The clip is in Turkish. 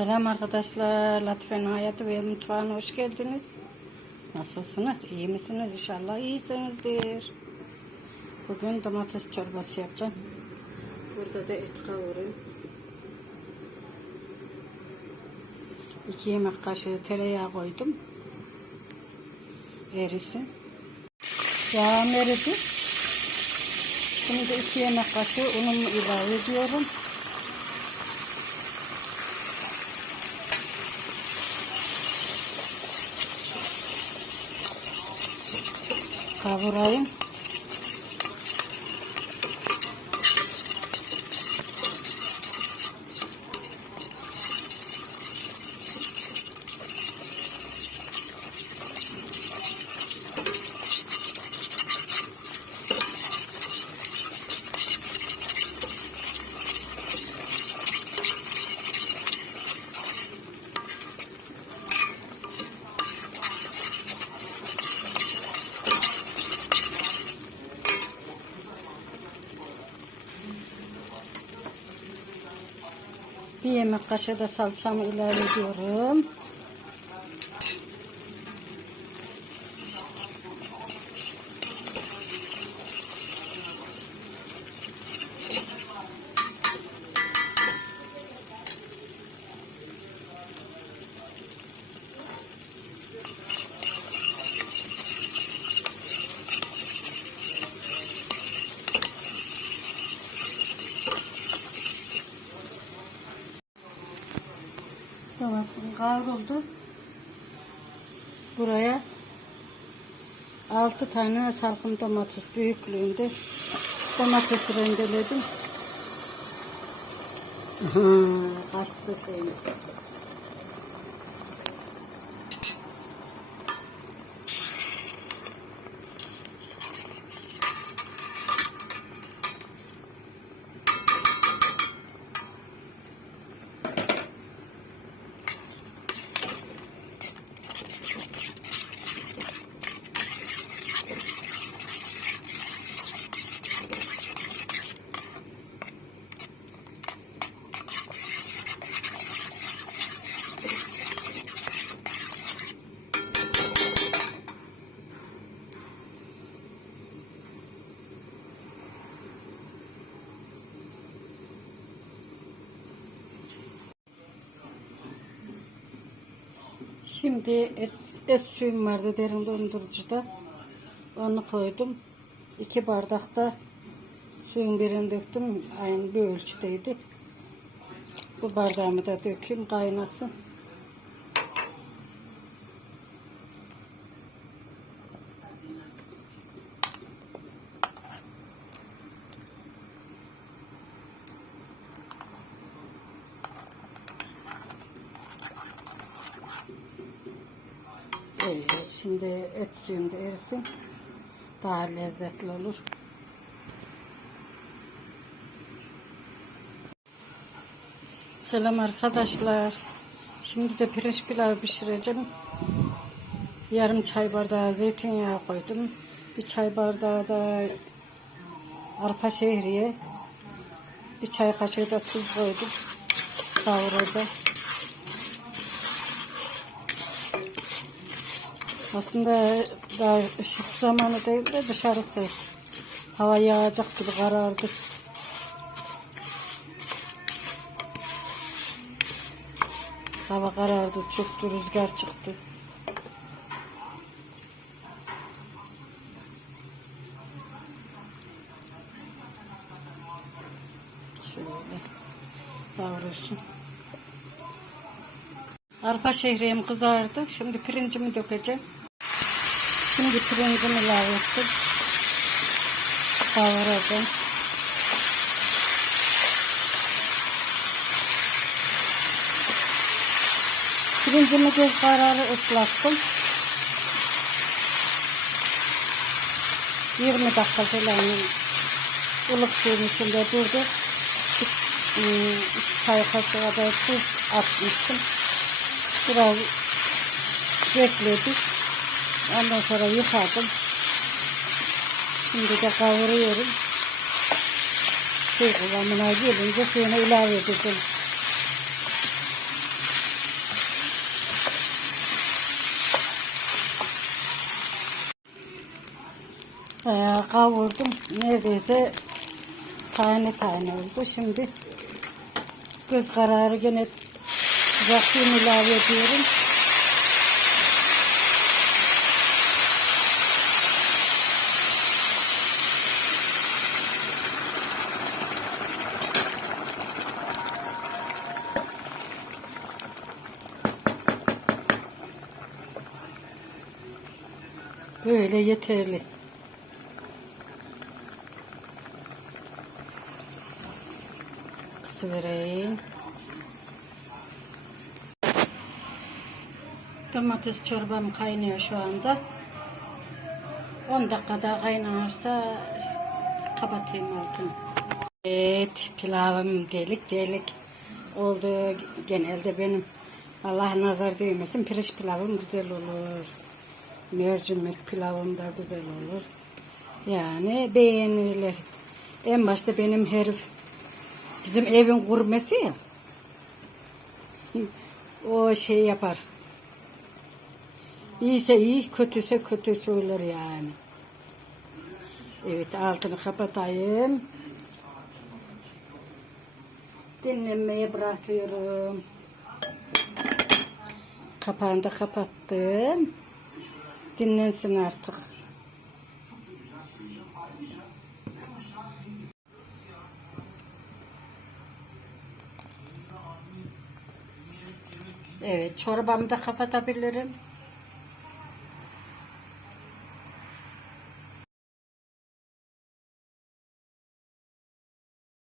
Selam arkadaşlar. Latife'nin hayatı ve mutfağına hoş geldiniz. Nasılsınız? İyi misiniz? İnşallah iyisinizdir. Bugün domates çorbası yapacağım. Burada da et kavuruyorum. 2 yemek kaşığı tereyağı koydum. Erisin. Yağım eridi. Şimdi 2 yemek kaşığı unumu ilave ediyorum. Sabur Bir yemek kaşığı da salçamı ilave ediyorum. Domatesim kavruldu. Buraya 6 tane salkım domates büyüklüğünde domates rendeledim. Kaçtı şey. Şimdi et, et suyum vardı derin dondurucuda. Onu koydum. İki bardak da suyun birini döktüm. Aynı bir ölçüdeydi. Bu bardağımı da dökeyim kaynasın. Evet, şimdi et suyum da erisin. Daha lezzetli olur. Selam arkadaşlar. Şimdi de pirinç pilavı pişireceğim. Yarım çay bardağı zeytinyağı koydum. Bir çay bardağı da arpa şehriye. Bir çay kaşığı da tuz koydum. Kavuracağım. Aslında daha ışık zamanı değil de dışarısı. Hava yağacak gibi karardı. Hava karardı, çöktü, rüzgar çıktı. Şöyle kavrulsun. Arpa şehriyem kızardı. Şimdi pirincimi dökeceğim. Şimdi pirincimi ilave ettim. Kavuracağım. Pirincimi göz kararı ıslattım. 20 dakika falan ılık suyun içinde durdu. Çay kaşığı kadar tuz atmıştım. Biraz bekledik. Ondan sonra yıkadım. Şimdi de kavuruyorum. Su kıvamına gelince suyunu ilave edeceğim. Bayağı kavurdum. Neredeyse tane tane oldu. Şimdi göz kararı gene sıcak suyunu ilave ediyorum. Böyle yeterli. Su vereyim. Domates çorbam kaynıyor şu anda. 10 dakikada kaynarsa kapatayım altını. Evet pilavım delik delik oldu genelde benim. Allah nazar değmesin pirinç pilavım güzel olur. Mercimek pilavım da güzel olur. Yani beğenilir. En başta benim herif bizim evin kurmesi ya. O şey yapar. İyiyse iyi, kötüse kötü söyler yani. Evet altını kapatayım. Dinlenmeye bırakıyorum. Kapağını da kapattım. Dinlensin artık. Evet çorbamı da kapatabilirim.